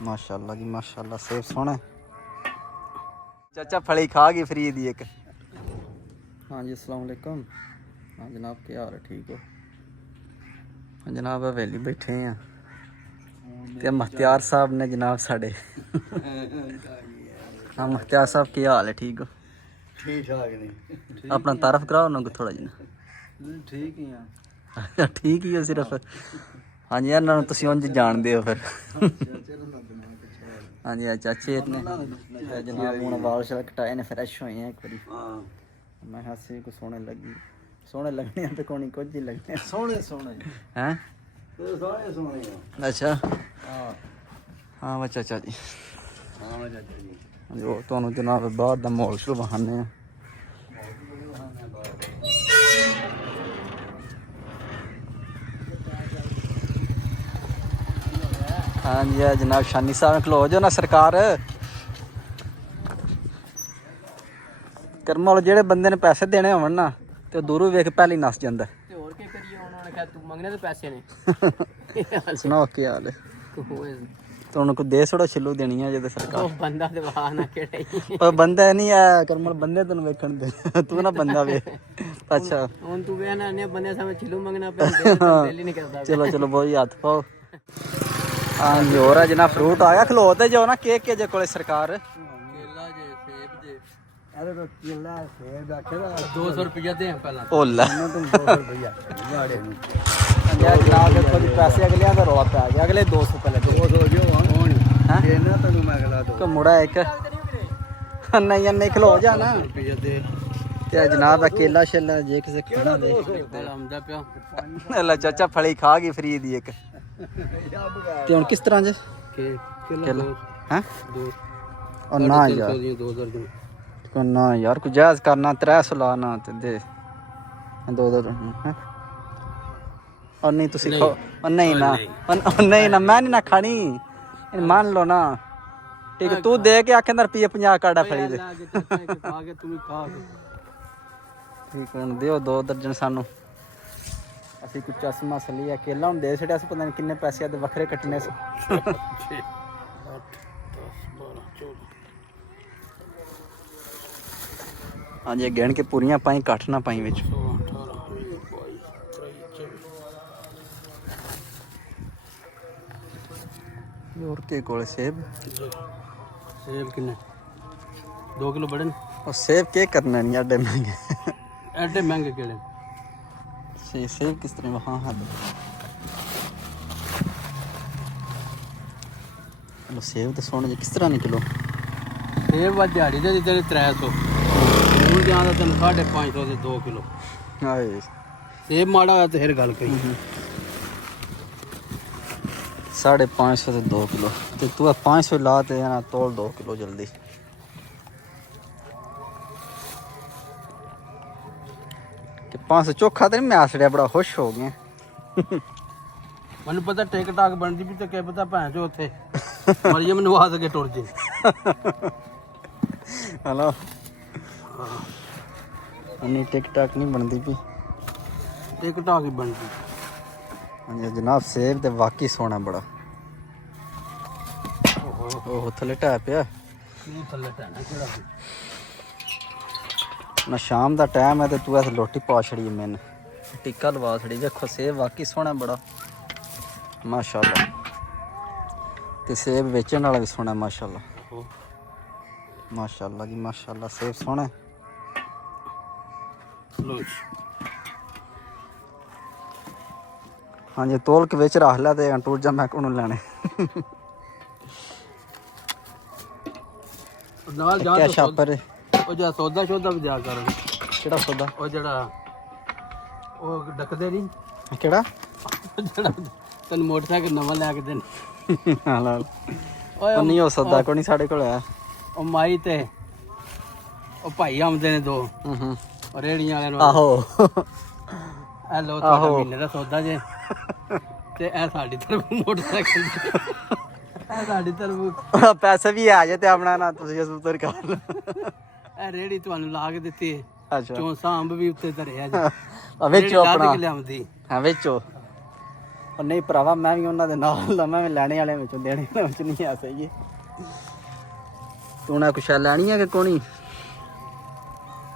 माशाल्लाह जी माशाल्लाह सेब सोहने। चाचा फली खा गई फ्री दी एक। हाँ जी अस्सलाम वालेकुम। हाँ जनाब क्या हाल है ठीक हो? हाँ जनाब हवेली बैठे हैं ते मुख्तियार साहब ने जनाब साढ़े। हाँ मुख्तियार साहब क्या हाल है ठीक हो? ठीक ठाक नहीं अपना तारफ कराओ ना थोड़ा जिना। ठीक ही हाँ ठीक ही हो सिर्फ। हाँ जी इन्होंने तुसीं उंज जानदे हो फिर। हाँ जी चाचे ने जनाब हूँ वाल शाल कटाए ने फ्रैश हुए हैं एक बारी। मैं हासे को सोने लगी सोने लगने तो कोनी कुछ ही लगने सोने सोने हैं सोने सोने अच्छा हाँ हाँ बस चाचा जी हाँ चाचा जी जो तुहानू जनाब बाहर दा माहौल शुरू बहाने हैं। हाँ जी जनाब शानी साहब खलो जो ना सरकार करम वाले जेड़े बंदे ने पैसे देने होवन ना ते दूरों वेख पहले नस जांदा ਤੇ ਹੋਰ ਕੀ ਕਰੀਏ ਹੁਣ ਉਹਨਾਂ ਨੇ ਕਿਹਾ ਤੂੰ ਮੰਗਣੇ ਤੇ ਪੈਸੇ ਨੇ सुनाओ क्या हाल है तुहानू कोई दे छोड़ो छिल्लू देनी है जे सरकार ਉਹ ਬੰਦਾ ਤੇ ਵਾਹ ਨਾ ਕਿਹੜਾ पर बंदा नहीं है करमल बंदे तेन वेखण दे तू ना बंदा वे अच्छा ਹੁਣ ਤੂੰ ਵੇਖ ਨਾ ਨੇ ਬੰਦੇ ਸਾਹਮਣੇ ਛਿਲੂ ਮੰਗਣਾ ਪਿਆ ਦਿਲ ਹੀ ਨਹੀਂ ਕਰਦਾ चलो चलो बहुत हाथ पाओ। हाँ जी और जना फ्रूट आ गया खलोते जाओ ना केक के जे कोले सरकार ਕੇਲਾ ਜੇ ਸੇਬ ਜੇ अरे तो केला सेब दा केला 200 ਰੁਪਇਆ ਦੇ ਪਹਿਲਾਂ ओला ना तुम 200 रुपया गाड़े में जनाब कुछ पैसे अगले का रौला पै गया अगले 200 पहले 200 जो हैं देना तेनू मैं अगला दो तो मुड़ा एक नहीं नहीं खलो जाना रुपया दे ते जनाब केला शेला जे किसे खाना दे ਦਿਲ ਆਉਂਦਾ ਪਿਆ अल्लाह चाचा फली खा गई फ्री दी एक ते हुन किस तरह जे ਕਿ केला हैं ਦੋ और ना यार 2000 ਦੀ को ना यार कुछ जायज करना 300 लाना ते दे दो दो हैं और नहीं तुसी खाओ और नहीं ना और नहीं ना मैं नहीं ना खानी मान लो ना ठीक है तू दे के आखे अंदर रुपये 50 काटा फड़ी दे ਖਾ ਕੇ ਤੂੰ ਵੀ ਖਾ ਕੇ ठीक है दियो 2 दर्जन सानू ਅਸੀਂ ਕੁਝ ਚਸਮਾ ਸਲੀਆ ਕੇਲਾ ਹੁਣ ਦੇ ਛੜਿਆ ਸੀ ਪਤਾ ਨਹੀਂ ਕਿੰਨੇ ਪੈਸੇ ਦੇ ਵੱਖਰੇ ਕੱਟਨੇ ਸੀ ਹਾਂਜੀ ਇਹ ਗਿਣ ਕੇ ਪੂਰੀਆਂ ਪਾਈ ਕੱਟ ਨਾ ਪਾਈ ਵਿੱਚ ਹੋਰ ਕੇ ਕੋਲ ਸੇਬ ਸੇਬ ਕਿੰਨੇ 2 ਕਿਲੋ ਬੜੇ ਨੇ ਉਹ ਸੇਬ ਕੇ ਕਰਨਾ ਨਹੀਂ ਐਡੇ ਮਹਿੰਗੇ ਐਡੇ ਮਹਿੰਗੇ ਕਿਹੜੇ सेब किस तरह हाँ हाँ चलो सेब तो सोने किस तरह नहीं किलो ਸੇਬ ਵਾ ਦਿਹਾੜੀ ਦੇ ਦਿੱਤੇ 300 ਹੁਣ ਜਾਂਦਾ ਤੈਨੂੰ 550 ਦੇ 2 ਕਿਲੋ हाय ਸੇਬ ਮਾੜਾ ਹੋਇਆ ਤੇ ਫਿਰ ਗੱਲ ਕਰੀ 550 से 2 किलो तो तू 500 ला ते ना तोल 2 किलो जल्दी कि 500 चोखा तो नहीं मैं आसड़िया बड़ा खुश हो गया ਮੈਨੂੰ ਪਤਾ ਟਿਕ ਟਾਕ ਬਣਦੀ ਵੀ ਤੇ ਕੀ ਪਤਾ ਭੈਣ ਚੋ ਉੱਥੇ ਮਰੀਮ ਨਵਾਜ਼ ਅੱਗੇ ਟੁਰ ਜੇ हेलो अन्नी टिक टाक नहीं बनती भी ਟਿਕ ਟਾਕ ਹੀ ਬਣਦੀ हाँ जनाब सेब तो वाकई सोना बड़ा ओह थले टा पिया ਤੂੰ ਥੱਲੇ ਟਾਣਾ ਕਿਹੜਾ ਸੀ ना शाम का टाइम है तो तू ऐसे रोटी पा छड़ी मैंने टिक्का लवा छड़ी देखो सेब वाकई सोना बड़ा माशाल्लाह ते सेब बेचने वाला भी सोना माशाल्लाह माशाल्लाह जी माशाल्लाह सेब सोना ਲੋ हाँ जी तोल के बेच रख लिया तो टूर जा मैं को लेने ਨਾਲ ਜਾ क्या छापर ਉਹ ਜਿਹੜਾ ਸੌਦਾ ਸ਼ੌਦਾ ਵੀ ਦਿਆ ਕਰਨ केड़ा सौदा ਉਹ ਜਿਹੜਾ ਉਹ ਡੱਕਦੇ ਨਹੀਂ केड़ा ਜਿਹੜਾ ਤੈਨੂੰ ਮੋਟਰਸਾਈਕਲ ਨਵਾਂ ਲੈ ਕੇ ਦੇਣ हालाल ਓਏ नहीं हो सौदा को नहीं साढ़े को है ਉਹ ਮਾਈ ਤੇ ਉਹ ਭਾਈ ਆਉਂਦੇ ਨੇ 2 ਰੇੜੀਆਂ ਵਾਲਿਆਂ ਨੂੰ आहो ਇਹ ਲੋ ਤੁਹਾਡਾ ਮਹੀਨੇ ਦਾ ਸੌਦਾ ਜੇ ਤੇ ਇਹ ਸਾਡੀ ਤਰਫ ਮੋਟਰਸਾਈਕਲ ਇਹ ਸਾਡੀ ਤਰਫ पैसे भी आ जाते अपना ना तुझे उतर कर ਇਹ ਰੇੜੀ ਤੁਹਾਨੂੰ ਲਾ ਕੇ ਦਿੱਤੀ ਹੈ अच्छा ਚੌਂਸਾ ਅੰਬ ਵੀ ਉੱਤੇ ਧਰਿਆ ਜੀ वेचो अपना ਲਿਆਉਂਦੀ हाँ वेचो ਉਹ ਨਹੀਂ ਭਰਾਵਾ ਮੈਂ ਵੀ ਉਹਨਾਂ ਦੇ ਨਾਲ ਦਾ, ਮੈਂ ਵੀ ਲੈਣੇ ਵਾਲਿਆਂ ਵਿੱਚੋਂ ਦੇਣੇ ਵਾਲਿਆਂ ਵਿੱਚ ਨਹੀਂ ਆ ਸਹੀ ਹੈ। ਤੂੰ ਨਾ ਕੁਛ ਲੈਣੀ ਹੈ ਕਿ ਕੋਣੀ?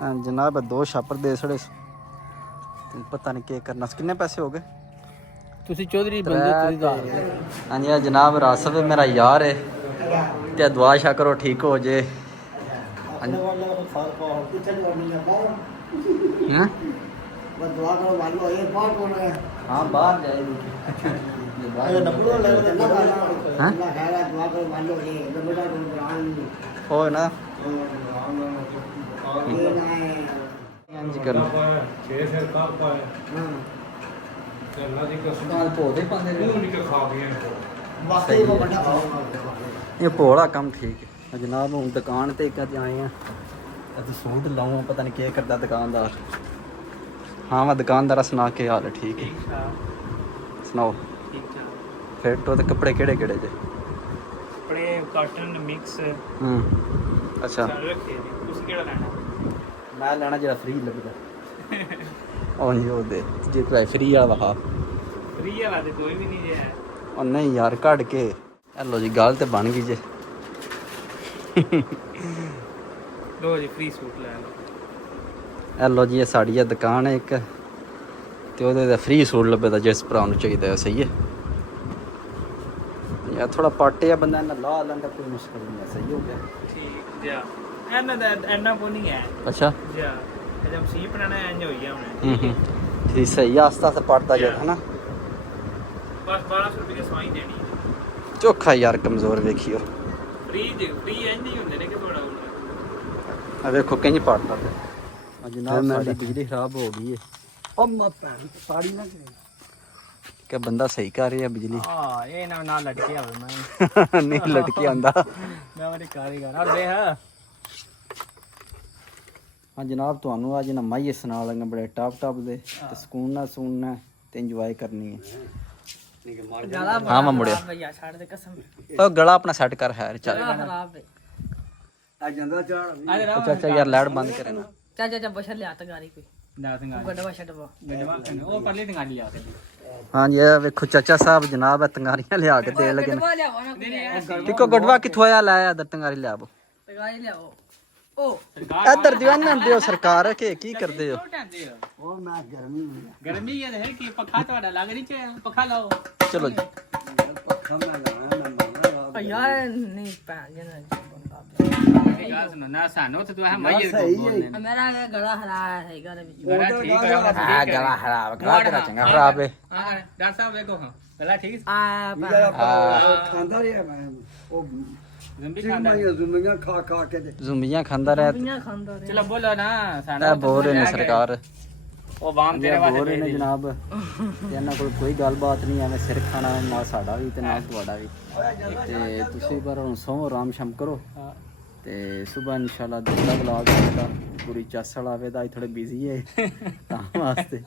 ਹਾਂ ਜਨਾਬ 2 ਛਾਪਰ ਦੇ ਛੜੇ, ਤੈਨੂੰ ਪਤਾ ਨਹੀਂ ਕੀ ਕਰਨਾ। ਕਿੰਨੇ ਪੈਸੇ ਹੋ ਗਏ? ਤੁਸੀਂ ਚੌਧਰੀ ਬੰਦੇ ਤੁਸੀਂ ਦੱਸ। ਹਾਂਜੀ ਆ ਜਨਾਬ ਰਾਸਫ ਮੇਰਾ ਯਾਰ ਹੈ ਤੇ ਦੁਆ ਸ਼ਾ ਕਰੋ ਠੀਕ ਹੋ ਜੇ। ਹਾਂ ਹਾਂ ਬਾਹਰ ਜਾਏਗੀ। ਹੋ ਨਾ ਇੰਜ ਕਰਨਾ ਇਹ ਭੋਲਾ ਕੰਮ ਠੀਕ ਹੈ ਜਨਾਬ। ਹੁਣ ਦੁਕਾਨ ਤੇ ਕਦ ਆਏ ਆ ਤੇ ਸੂਟ ਲਾਉਂ, ਪਤਾ ਨਹੀਂ ਕੀ ਕਰਦਾ ਦੁਕਾਨਦਾਰ। ਹਾਂ ਮੈਂ ਦੁਕਾਨਦਾਰ ਸੁਣਾ ਕੇ ਹਾਲ ਠੀਕ ਹੈ, ਸੁਣਾਓ। ਫਿਰ ਤੋਂ ਤੇ ਕੱਪੜੇ ਕਿਹੜੇ ਕਿਹੜੇ ਜੇ? ਕੱਪੜੇ ਕਾਟਨ ਮਿਕਸ ਅੱਛਾ ਰੱਖੇ ਨੇ। ਤੁਸੀਂ ਕਿਹੜਾ ਲੈਣਾ? ਮੈਂ ਲੈਣਾ ਜਿਹੜਾ ਫ੍ਰੀ ਲੱਗਦਾ। ਉਹ ਨਹੀਂ ਉਹਦੇ ਜੇ ਕੋਈ ਫ੍ਰੀ ਵਾਲਾ ਵਾ। ਫ੍ਰੀ ਵਾਲਾ ਤੇ ਕੋਈ ਵੀ ਨਹੀਂ ਜੇ ਹੈ। ਉਹ ਨਹੀਂ ਯਾਰ ਕੱਢ ਕੇ ਲੋ ਜੀ, ਗੱਲ ਤੇ ਬਣ ਗਈ ਜੇ। ਲੋ ਜੀ ਫ੍ਰੀ ਸੂਟ ਲੈ ਲਓ। ਇਹ ਲੋ ਜੀ, ਇਹ ਸਾਡੀ ਇਹ ਦੁਕਾਨ ਹੈ ਇੱਕ, ਤੇ ਉਹਦੇ ਦਾ ਫ੍ਰੀ ਸੂਟ ਲੱਭੇ ਦਾ ਜਿਸ ਭਰਾ ਨੂੰ ਚਾਹੀਦਾ ਹੈ। ਸਹੀ ਹੈ ਯਾਰ, ਥੋੜਾ ਪਾਟੇ ਆ ਬੰਦਾ ਇਹਨਾਂ ਲਾ ਲੈਂਦਾ, ਕੋਈ ਮੁਸ਼ਕਲ ਨਹੀਂ ਹੈ। ਸਹੀ ਹੋ ਗਿਆ ਠੀਕ ਜਾ ਇਹਨਾਂ ਦਾ ਇੰਨਾ ਕੋ ਨਹੀਂ ਹੈ। ਅੱਛਾ ਜਾ ਜਦ ਸੀ ਬਣਾਣਾ ਇੰਜ ਹੋਈ ਆ ਹੁਣ। ਠੀਕ ਸਹੀ ਆਸਤਾ ਆਸਤਾ ਪੜਦਾ ਜਾ ਹੈ ਨਾ। ਬਸ 1200 ਰੁਪਏ ਸਵਾਈ ਦੇਣੀ ਚੋਖਾ ਯਾਰ, ਕਮਜ਼ੋਰ ਵੇਖਿਓ। ਫ੍ਰੀ ਇੰਜ ਹੀ ਹੁੰਦੇ ਨੇ ਕਿ ਥੋੜਾ ਹੁੰਦਾ। ਆ ਵੇਖੋ ਕਿੰਜ ਪੜਦਾ ਪਿਆ। ਜਨਾਬ ਸਾਡੀ ਬਿਜਲੀ ਖਰਾਬ ਹੋ ਗਈ ਹੈ। ਉਹ ਮਤ ਸਾੜੀ ਨਾ ਕਿ ਬੰਦਾ ਸਹੀ ਕਰ ਰਿਹਾ ਬਿਜਲੀ। ਹਾਂ ਇਹ ਨਾ ਲਟਕੇ ਆਵੇ ਮੈਂ ਨਹੀਂ ਲਟਕੇ ਆਂਦਾ। ਮੈਂ ਉਹਦੇ ਕਾਰੀਗਰ ਆ ਵੇਖ। ਹਾਂ ਜਨਾਬ, ਤੁਹਾਨੂੰ ਅੱਜ ਨਾ ਮਾਈਏ ਸੁਣਾ ਲਾਂਗੇ ਬੜੇ ਟਾਪ ਦੇ ਤੇ ਸਕੂਨ ਨਾਲ ਸੁਣਨਾ ਤੇ ਇੰਜੋਏ ਕਰਨੀ ਹੈ। ਹਾਂ ਮੈਂ ਮੁੜਿਆ। ਭਈਆ ਛੱਡ ਦੇ ਕਸਮ। ਉਹ ਗਲਾ ਆਪਣਾ ਸੈੱਟ ਕਰ ਹੈ ਚੱਲ। ਖਰਾਬ ਹੈ। ਆ ਜਾਂਦਾ ਝਾੜ ਚਾਚਾ ਯਾਰ ਲਾਈਟ ਬੰਦ ਕਰੇ ਨਾ। ਚਾਚਾ ਬਸ਼ਰ ਲਿਆ ਤਗਾਰੀ ਕੋਈ ਨਾ ਤੰਗਾਰੀ ਗੱਡਵਾ ਛੱਡਵਾ ਉਹ ਪਰਲੀ ਤੰਗਾਰੀ ਲਿਆ ਹਾਂਜੀ ਇਹ ਵੇਖੋ ਚਾਚਾ ਸਾਹਿਬ ਜਨਾਬ ਤੰਗਾਰੀਆਂ ਲਿਆ ਕੇ ਦੇ ਲਗੇ ਟਿੱਕੋ ਗੜਵਾ ਕਿੱਥੋਂ ਆਇਆ ਲਾਇਆ ਇਧਰ ਤੰਗਾਰੀ ਲਿਆਵੋ ਤਗਾਰੀ ਲਿਆਓ। ਉਹ ਇਧਰ ਦੀਵਾਨਾਂ ਦਿਓ ਸਰਕਾਰ ਕੇ ਕੀ ਕਰਦੇ ਹੋ? ਉਹ ਮੈਂ ਗਰਮੀ ਹੈ ਕੀ ਪੱਖਾ ਤੁਹਾਡਾ ਲੱਗ ਨਹੀਂ ਚੇ ਪੱਖਾ ਲਾਓ। ਚਲੋ ਜੀ ਪੱਖਾ ਮੈਂ ਲਾਣਾ ਮੈਂ ਯਾਰ ਨਹੀਂ ਪਾ ਜਨਾ ਗੱਲ ਸੁਣੋ ਨਾ ਸਾਨੂੰ ਤੇ ਤੂੰ ਹੈ ਮਾਈਏ ਕੋਲ ਮੇਰਾ ਗਲਾ ਹਰਾਇਆ ਹੈ ਘਰ ਵਿੱਚ। ਗਲਾ ਠੀਕ ਹੈ। ਹਾਂ ਗਲਾ ਖਰਾਬ ਗਲਾ ਤੇਰਾ ਚੰਗਾ ਖਰਾਬ ਹੈ। ਹਾਂ ਡਾਕਟਰ ਸਾਹਿਬ ਵੇਖੋ ਹਾਂ ਗਲਾ ਠੀਕ ਖਾਂਦਾ ਰਿਹਾ ਮੈਂ ਉਹ ਜ਼ੰਬੀ ਖਾਂਦਾ ਜ਼ੁੰਮੀਆਂ ਖਾ ਕੇ ਤੇ ਜ਼ੁੰਬੀਆਂ ਖਾਂਦਾ ਰਿਹਾ। ਚਲੋ ਬੋਲੋ ਨਾ ਇਹ ਸਾਨੂੰ ਬੋਲ ਰਹੇ ਨੇ ਸਰਕਾਰ। ਉਹ ਬਾਮ ਤੇਰੇ ਬੋਲ ਰਹੇ ਵਾਸਤੇ ਨੇ ਜਨਾਬ ਤੇ ਇਹਨਾਂ ਕੋਲ ਕੋਈ ਗੱਲਬਾਤ ਨਹੀਂ, ਐਵੇਂ ਸਿਰ ਖਾਣਾ ਨਾ ਸਾਡਾ ਵੀ ਤੇ ਨਾ ਤੁਹਾਡਾ ਵੀ। ਤੇ ਤੁਸੀਂ ਪਰ ਹੁਣ ਸੌਂ ਆਰਾਮ ਸ਼ਾਮ ਕਰੋ ਤੇ ਸਵੇਰ ਇਨਸ਼ਾਅੱਲਾ ਦੂਸਰਾ ਵਲੌਗ ਆਵੇਗਾ ਪੂਰੀ ਚੱਸਲ ਆਵੇਗਾ। ਥੋੜੇ ਬਿਜ਼ੀ ਹੈ ਤਾਂ ਵਾਸਤੇ।